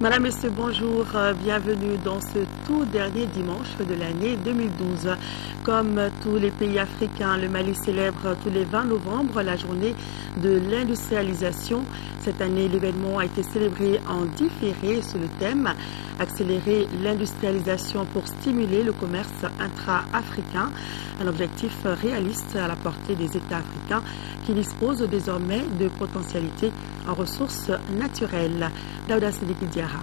Madame, Messieurs, bonjour. Bienvenue dans ce tout dernier dimanche de l'année 2012. Comme tous les pays africains, le Mali célèbre tous les 20 novembre la journée de l'industrialisation. Cette année, l'événement a été célébré en différé sous le thème « Accélérer l'industrialisation pour stimuler le commerce intra-africain ». Un objectif réaliste à la portée des États africains qui disposent désormais de potentialités en ressources naturelles. Daouda Sidiki Diarra.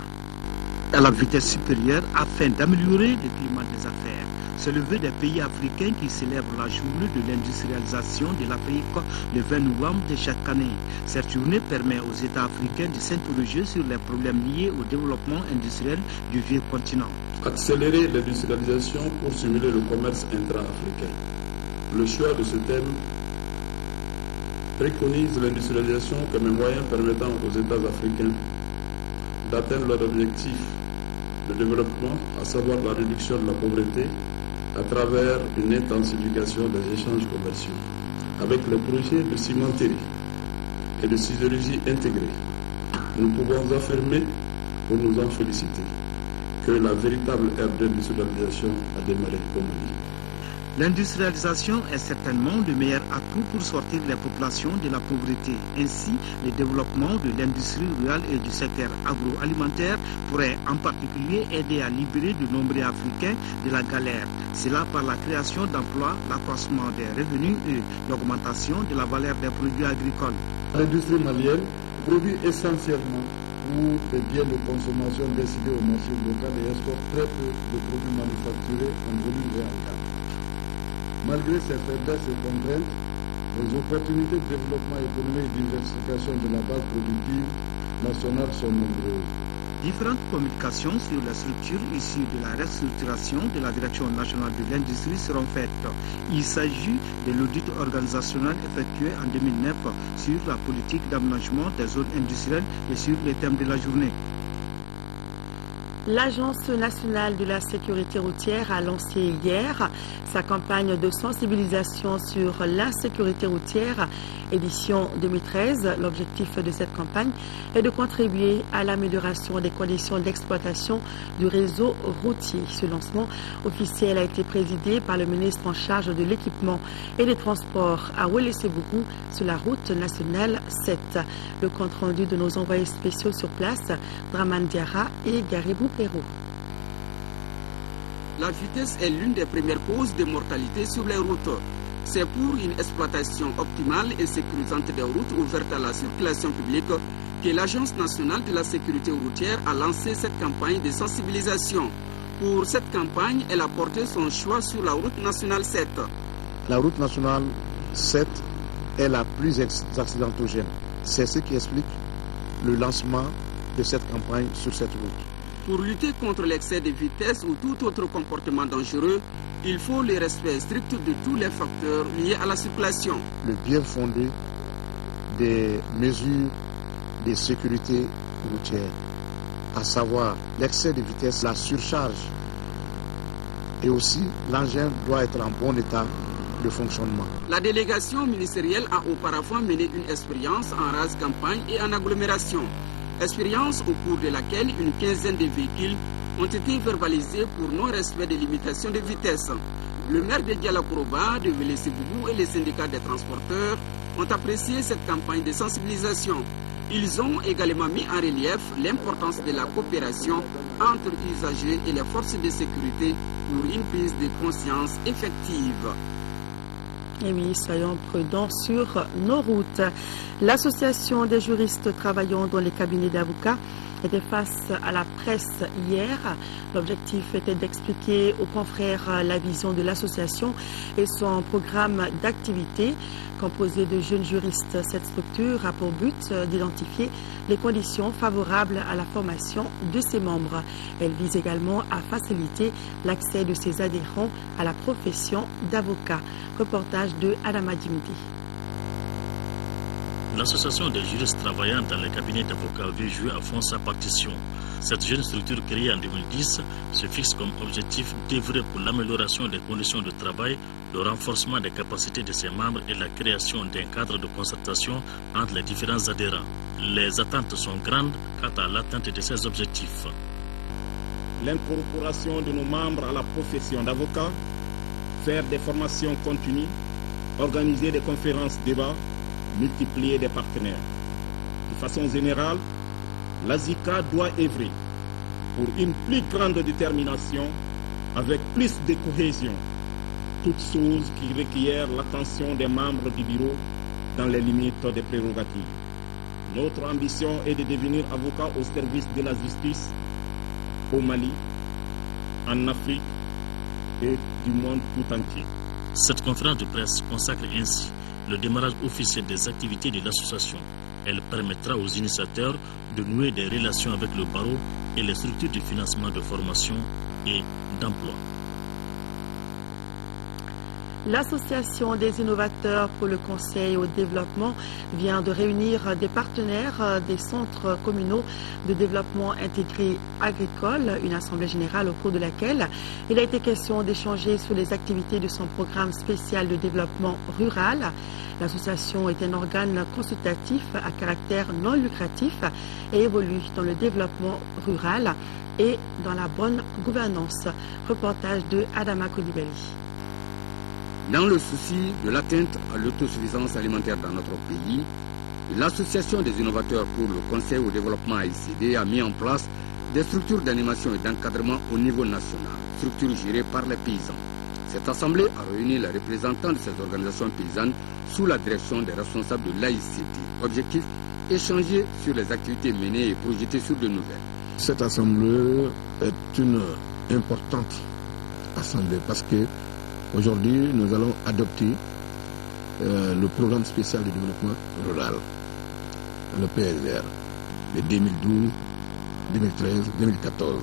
À la vitesse supérieure afin d'améliorer le climat des affaires. C'est le vœu des pays africains qui célèbrent la journée de l'industrialisation de l'Afrique le 20 novembre de chaque année. Cette journée permet aux États africains de s'interroger sur les problèmes liés au développement industriel du vieux continent. Accélérer l'industrialisation pour stimuler le commerce intra-africain. Le choix de ce thème préconise l'industrialisation comme un moyen permettant aux États africains d'atteindre leur objectif de développement, à savoir la réduction de la pauvreté, à travers une intensification des échanges commerciaux. Avec le projet de cimenterie et de sidérurgie intégrée, nous pouvons affirmer, pour nous en féliciter, que la véritable ère d'industrialisation a démarré au Mali. L'industrialisation est certainement le meilleur atout pour sortir les populations de la pauvreté. Ainsi, le développement de l'industrie rurale et du secteur agroalimentaire pourrait en particulier aider à libérer de nombreux Africains de la galère. Cela par la création d'emplois, l'accroissement des revenus et l'augmentation de la valeur des produits agricoles. L'industrie malienne produit essentiellement pour des biens de consommation destinés au marché local et exporte très peu de produits manufacturés en volume réel. Malgré ces faiblesses et contraintes, les opportunités de développement économique et d'intensification de la base productive nationale sont nombreuses. Différentes communications sur les structures issues de la restructuration de la Direction nationale de l'industrie seront faites. Il s'agit de l'audit organisationnel effectué en 2009 sur la politique d'aménagement des zones industrielles et sur les thèmes de la journée. L'Agence nationale de la sécurité routière a lancé hier sa campagne de sensibilisation sur l'insécurité routière, édition 2013. L'objectif de cette campagne est de contribuer à l'amélioration des conditions d'exploitation du réseau routier. Ce lancement officiel a été présidé par le ministre en charge de l'équipement et des transports à Ouelesseboukou sur la route nationale 7. Le compte rendu de nos envoyés spéciaux sur place, Draman Diarra et Garibou Perrault. La vitesse est l'une des premières causes de mortalité sur les routes. C'est pour une exploitation optimale et sécurisante des routes ouvertes à la circulation publique que l'Agence nationale de la sécurité routière a lancé cette campagne de sensibilisation. Pour cette campagne, elle a porté son choix sur la route nationale 7. La route nationale 7 est la plus accidentogène. C'est ce qui explique le lancement de cette campagne sur cette route. Pour lutter contre l'excès de vitesse ou tout autre comportement dangereux, il faut le respect strict de tous les facteurs liés à la circulation. Le bien fondé des mesures de sécurité routière, à savoir l'excès de vitesse, la surcharge et aussi l'engin doit être en bon état de fonctionnement. La délégation ministérielle a auparavant mené une expérience en rase campagne et en agglomération. Expérience au cours de laquelle une quinzaine de véhicules ont été verbalisés pour non-respect des limitations de vitesse. Le maire de Dialakourouba, de Ouelesseboukou et les syndicats des transporteurs ont apprécié cette campagne de sensibilisation. Ils ont également mis en relief l'importance de la coopération entre usagers et les forces de sécurité pour une prise de conscience effective. Et oui, soyons prudents sur nos routes. L'association des juristes travaillant dans les cabinets d'avocats était face à la presse hier. L'objectif était d'expliquer aux confrères la vision de l'association et son programme d'activité. Composée de jeunes juristes, cette structure a pour but d'identifier les conditions favorables à la formation de ses membres. Elle vise également à faciliter l'accès de ses adhérents à la profession d'avocat. Reportage de Adama Djimdi. L'association des juristes travaillant dans les cabinets d'avocats veut jouer à fond sa partition. Cette jeune structure créée en 2010 se fixe comme objectif d'œuvrer pour l'amélioration des conditions de travail le renforcement des capacités de ses membres et la création d'un cadre de concertation entre les différents adhérents. Les attentes sont grandes quant à l'atteinte de ces objectifs. L'incorporation de nos membres à la profession d'avocat, faire des formations continues, organiser des conférences débats, multiplier des partenaires. De façon générale, l'ASICA doit œuvrer pour une plus grande détermination avec plus de cohésion, toutes choses qui requièrent l'attention des membres du bureau dans les limites des prérogatives. Notre ambition est de devenir avocat au service de la justice au Mali, en Afrique et du monde tout entier. Cette conférence de presse consacre ainsi le démarrage officiel des activités de l'association. Elle permettra aux initiateurs de nouer des relations avec le barreau et les structures de financement de formation et d'emploi. L'Association des innovateurs pour le conseil au développement vient de réunir des partenaires des centres communaux de développement intégré agricole, une assemblée générale au cours de laquelle il a été question d'échanger sur les activités de son programme spécial de développement rural. L'association est un organe consultatif à caractère non lucratif et évolue dans le développement rural et dans la bonne gouvernance. Reportage de Adama Koulibaly. Dans le souci de l'atteinte à l'autosuffisance alimentaire dans notre pays, l'Association des innovateurs pour le conseil au développement AICD a mis en place des structures d'animation et d'encadrement au niveau national, structures gérées par les paysans. Cette assemblée a réuni les représentants de ces organisations paysannes sous la direction des responsables de l'AICD. Objectif, échanger sur les activités menées et projetées sur de nouvelles. Cette assemblée est une importante assemblée parce que aujourd'hui, nous allons adopter le programme spécial de développement rural, le PSR, de 2012, 2013, 2014.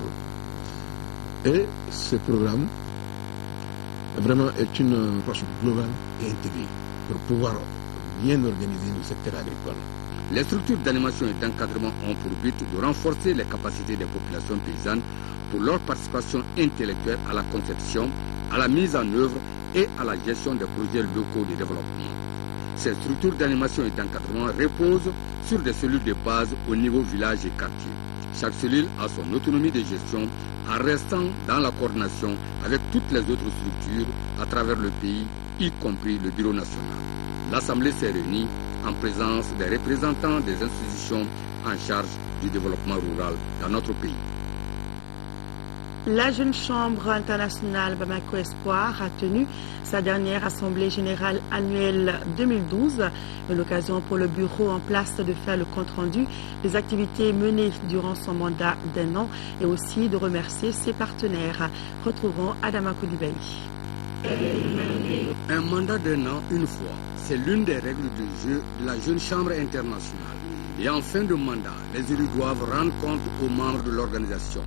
Et ce programme, vraiment, est une approche globale et intégrée pour pouvoir bien organiser le secteur agricole. Les structures d'animation et d'encadrement ont pour but de renforcer les capacités des populations paysannes pour leur participation intellectuelle à la conception, à la mise en œuvre et à la gestion des projets locaux de développement. Ces structures d'animation et d'encadrement reposent sur des cellules de base au niveau village et quartier. Chaque cellule a son autonomie de gestion en restant dans la coordination avec toutes les autres structures à travers le pays, y compris le Bureau national. L'Assemblée s'est réunie en présence des représentants des institutions en charge du développement rural dans notre pays. La Jeune Chambre internationale Bamako Espoir a tenu sa dernière Assemblée générale annuelle 2012, l'occasion pour le bureau en place de faire le compte-rendu des activités menées durant son mandat d'1 an et aussi de remercier ses partenaires. Retrouvons Adama Koulibaly. Un mandat d'1 an, une fois, c'est l'une des règles de jeu de la Jeune Chambre internationale. Et en fin de mandat, les élus doivent rendre compte aux membres de l'organisation.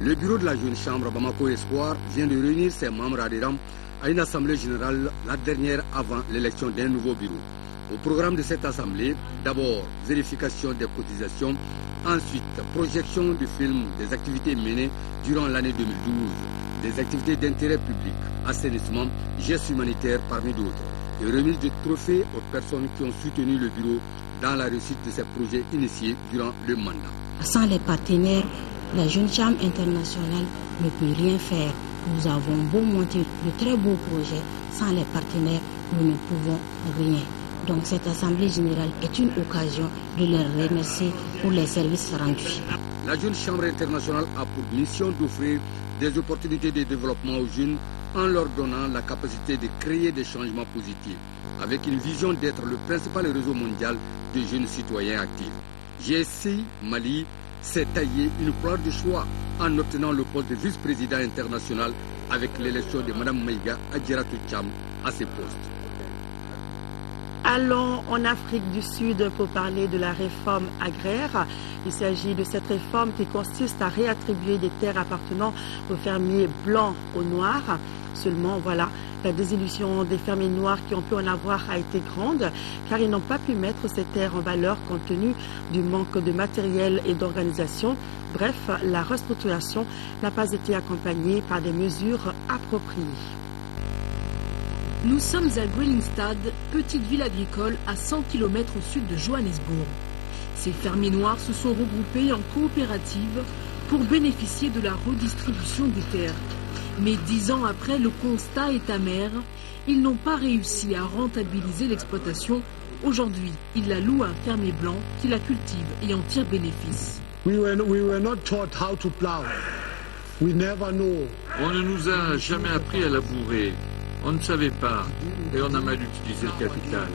Le bureau de la Jeune Chambre Bamako Espoir vient de réunir ses membres adhérents à une assemblée générale, la dernière avant l'élection d'un nouveau bureau. Au programme de cette assemblée, d'abord vérification des cotisations, ensuite projection du film des activités menées durant l'année 2012, des activités d'intérêt public, assainissement, gestes humanitaires parmi d'autres, et remise de trophées aux personnes qui ont soutenu le bureau dans la réussite de ces projets initiés durant le mandat. Sans les partenaires, la Jeune Chambre internationale ne peut rien faire. Nous avons beau monter de très beaux projets, sans les partenaires, nous ne pouvons rien. Donc cette Assemblée générale est une occasion de les remercier pour les services rendus. La Jeune Chambre internationale a pour mission d'offrir des opportunités de développement aux jeunes en leur donnant la capacité de créer des changements positifs, avec une vision d'être le principal réseau mondial de jeunes citoyens actifs. GSI Mali s'est taillé une fleur de choix en obtenant le poste de vice-président international avec l'élection de Mme Maïga Adjiratou Cham à ce poste. Allons en Afrique du Sud pour parler de la réforme agraire. Il s'agit de cette réforme qui consiste à réattribuer des terres appartenant aux fermiers blancs aux noirs. Seulement, voilà, la désillusion des fermiers noirs qui ont pu en avoir a été grande car ils n'ont pas pu mettre ces terres en valeur compte tenu du manque de matériel et d'organisation. Bref, la restructuration n'a pas été accompagnée par des mesures appropriées. Nous sommes à Grillingstad, petite ville agricole à 100 km au sud de Johannesburg. Ces fermiers noirs se sont regroupés en coopérative pour bénéficier de la redistribution des terres. Mais 10 ans après, le constat est amer. Ils n'ont pas réussi à rentabiliser l'exploitation. Aujourd'hui, ils la louent à un fermier blanc qui la cultive et en tire bénéfice. We were not taught how to plow. We never know. On ne nous a jamais appris à labourer. On ne savait pas et on a mal utilisé le capital.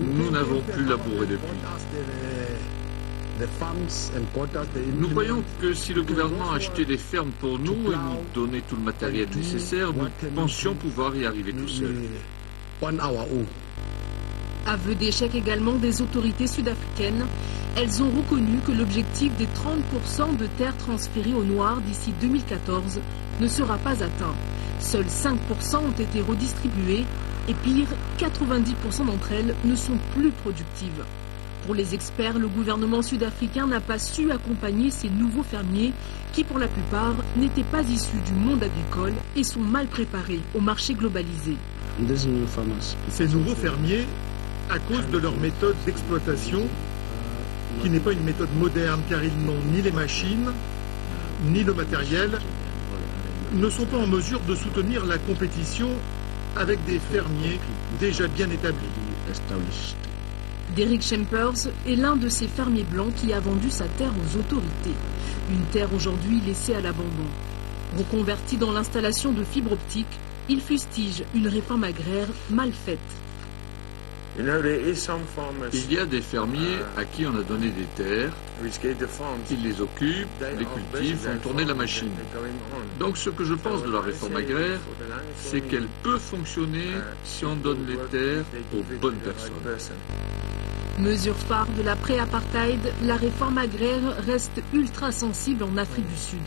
Nous n'avons plus labouré depuis. Nous croyons que si le gouvernement achetait des fermes pour nous et nous donnait tout le matériel nécessaire, nous pensions pouvoir y arriver tout seuls. Aveu d'échec également des autorités sud-africaines. Elles ont reconnu que l'objectif des 30% de terres transférées aux Noirs d'ici 2014 ne sera pas atteint. Seuls 5% ont été redistribués et pire, 90% d'entre elles ne sont plus productives. Pour les experts, le gouvernement sud-africain n'a pas su accompagner ces nouveaux fermiers qui, pour la plupart, n'étaient pas issus du monde agricole et sont mal préparés au marché globalisé. Ces nouveaux fermiers, à cause de leur méthode d'exploitation, qui n'est pas une méthode moderne car ils n'ont ni les machines, ni le matériel, ne sont pas en mesure de soutenir la compétition avec des fermiers déjà bien établis. Derek Chambers est l'un de ces fermiers blancs qui a vendu sa terre aux autorités. Une terre aujourd'hui laissée à l'abandon. Reconverti dans l'installation de fibres optiques, il fustige une réforme agraire mal faite. Il y a des fermiers à qui on a donné des terres, ils les occupent, les cultivent, font tourner la machine. Donc ce que je pense de la réforme agraire, c'est qu'elle peut fonctionner si on donne les terres aux bonnes personnes. Mesure phare de l'après-apartheid, la réforme agraire reste ultra sensible en Afrique du Sud.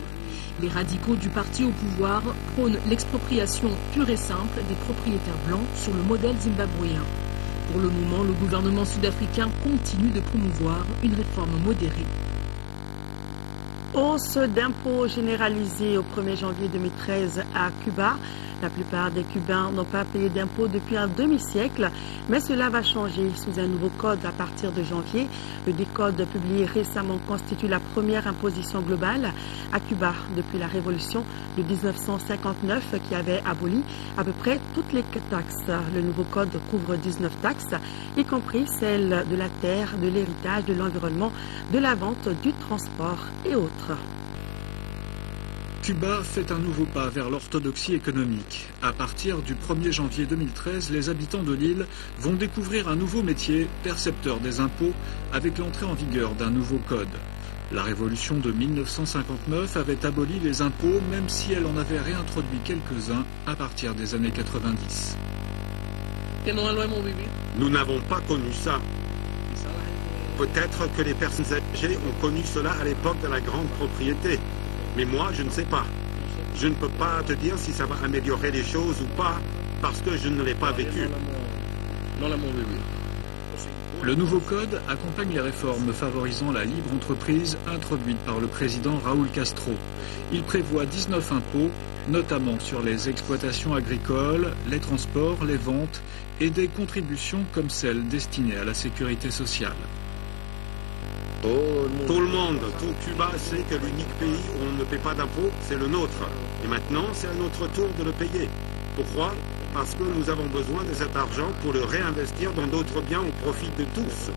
Les radicaux du parti au pouvoir prônent l'expropriation pure et simple des propriétaires blancs sur le modèle zimbabwéen. Pour le moment, le gouvernement sud-africain continue de promouvoir une réforme modérée. Hausse d'impôts généralisée au 1er janvier 2013 à Cuba. La plupart des Cubains n'ont pas payé d'impôts depuis un demi-siècle, mais cela va changer sous un nouveau code à partir de janvier. Le décode publié récemment constitue la première imposition globale à Cuba depuis la révolution de 1959 qui avait aboli à peu près toutes les taxes. Le nouveau code couvre 19 taxes, y compris celles de la terre, de l'héritage, de l'environnement, de la vente, du transport et autres. Cuba fait un nouveau pas vers l'orthodoxie économique. À partir du 1er janvier 2013, les habitants de l'île vont découvrir un nouveau métier, percepteur des impôts, avec l'entrée en vigueur d'un nouveau code. La révolution de 1959 avait aboli les impôts, même si elle en avait réintroduit quelques-uns à partir des années 90. Nous n'avons pas connu ça. Peut-être que les personnes âgées ont connu cela à l'époque de la grande propriété. Mais moi, je ne sais pas. Je ne peux pas te dire si ça va améliorer les choses ou pas, parce que je ne l'ai pas vécu. Le nouveau code accompagne les réformes favorisant la libre entreprise introduites par le président Raúl Castro. Il prévoit 19 impôts, notamment sur les exploitations agricoles, les transports, les ventes et des contributions comme celles destinées à la sécurité sociale. Tout le monde, tout Cuba sait que l'unique pays où on ne paie pas d'impôts, c'est le nôtre. Et maintenant, c'est à notre tour de le payer. Pourquoi? Parce que nous avons besoin de cet argent pour le réinvestir dans d'autres biens au profit de tous.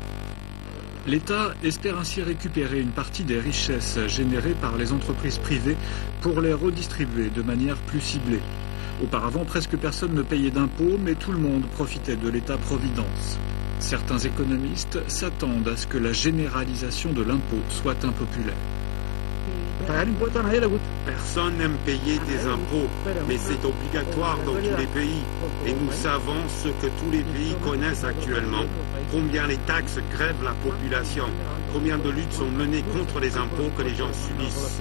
L'État espère ainsi récupérer une partie des richesses générées par les entreprises privées pour les redistribuer de manière plus ciblée. Auparavant, presque personne ne payait d'impôts, mais tout le monde profitait de l'État-providence. Certains économistes s'attendent à ce que la généralisation de l'impôt soit impopulaire. Personne n'aime payer des impôts, mais c'est obligatoire dans tous les pays. Et nous savons ce que tous les pays connaissent actuellement. Combien les taxes grèvent la population, combien de luttes sont menées contre les impôts que les gens subissent.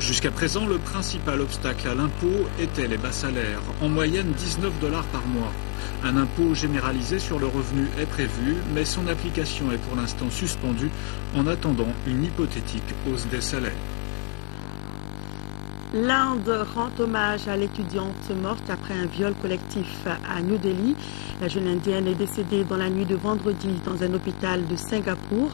Jusqu'à présent, le principal obstacle à l'impôt était les bas salaires, en moyenne $19 par mois. Un impôt généralisé sur le revenu est prévu, mais son application est pour l'instant suspendue en attendant une hypothétique hausse des salaires. L'Inde rend hommage à l'étudiante morte après un viol collectif à New Delhi. La jeune indienne est décédée dans la nuit de vendredi dans un hôpital de Singapour.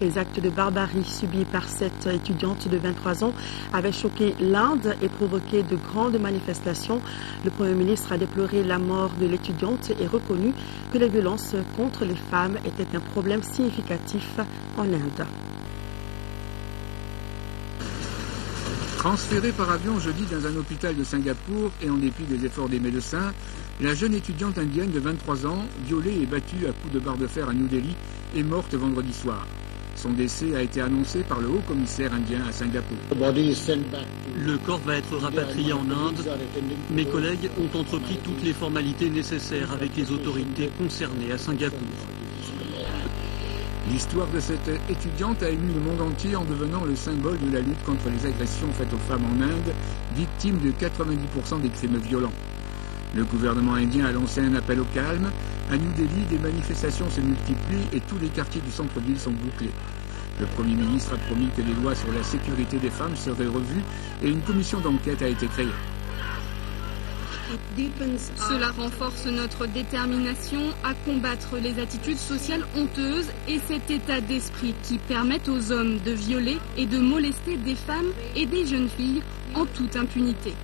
Les actes de barbarie subis par cette étudiante de 23 ans avaient choqué l'Inde et provoqué de grandes manifestations. Le Premier ministre a déploré la mort de l'étudiante et reconnu que les violences contre les femmes étaient un problème significatif en Inde. Transférée par avion jeudi dans un hôpital de Singapour et en dépit des efforts des médecins, la jeune étudiante indienne de 23 ans, violée et battue à coups de barre de fer à New Delhi, est morte vendredi soir. Son décès a été annoncé par le haut commissaire indien à Singapour. Le corps va être rapatrié en Inde. Mes collègues ont entrepris toutes les formalités nécessaires avec les autorités concernées à Singapour. L'histoire de cette étudiante a ému le monde entier en devenant le symbole de la lutte contre les agressions faites aux femmes en Inde, victimes de 90% des crimes violents. Le gouvernement indien a lancé un appel au calme. À New Delhi, des manifestations se multiplient et tous les quartiers du centre-ville sont bouclés. Le Premier ministre a promis que les lois sur la sécurité des femmes seraient revues et une commission d'enquête a été créée. Cela renforce notre détermination à combattre les attitudes sociales honteuses et cet état d'esprit qui permettent aux hommes de violer et de molester des femmes et des jeunes filles en toute impunité.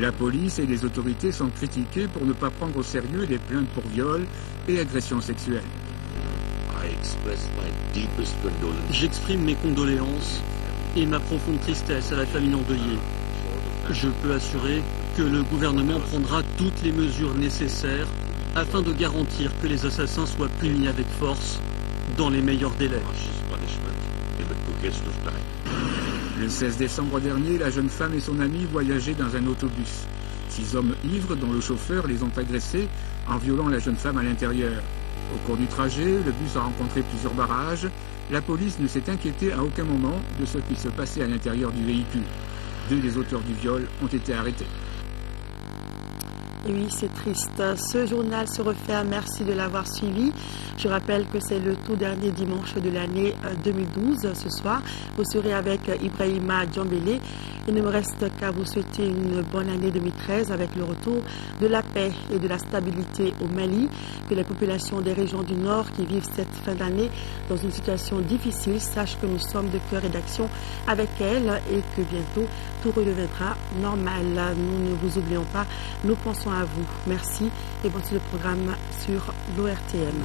La police et les autorités sont critiquées pour ne pas prendre au sérieux les plaintes pour viol et agressions sexuelles. J'exprime mes condoléances et ma profonde tristesse à la famille endeuillée. Je peux assurer que le gouvernement prendra toutes les mesures nécessaires afin de garantir que les assassins soient punis avec force dans les meilleurs délais. Le 16 décembre dernier, la jeune femme et son amie voyageaient dans un autobus. 6 hommes ivres, dont le chauffeur, les ont agressés en violant la jeune femme à l'intérieur. Au cours du trajet, le bus a rencontré plusieurs barrages. La police ne s'est inquiétée à aucun moment de ce qui se passait à l'intérieur du véhicule. 2 des auteurs du viol ont été arrêtés. Et oui, c'est triste. Ce journal se referme. Merci de l'avoir suivi. Je rappelle que c'est le tout dernier dimanche de l'année 2012. Ce soir, vous serez avec Ibrahima Djambélé. Il ne me reste qu'à vous souhaiter une bonne année 2013 avec le retour de la paix et de la stabilité au Mali. Que les populations des régions du Nord qui vivent cette fin d'année dans une situation difficile sachent que nous sommes de cœur et d'action avec elles et que bientôt tout redeviendra normal. Nous ne vous oublions pas, nous pensons à vous. Merci et voici le programme sur l'ORTM.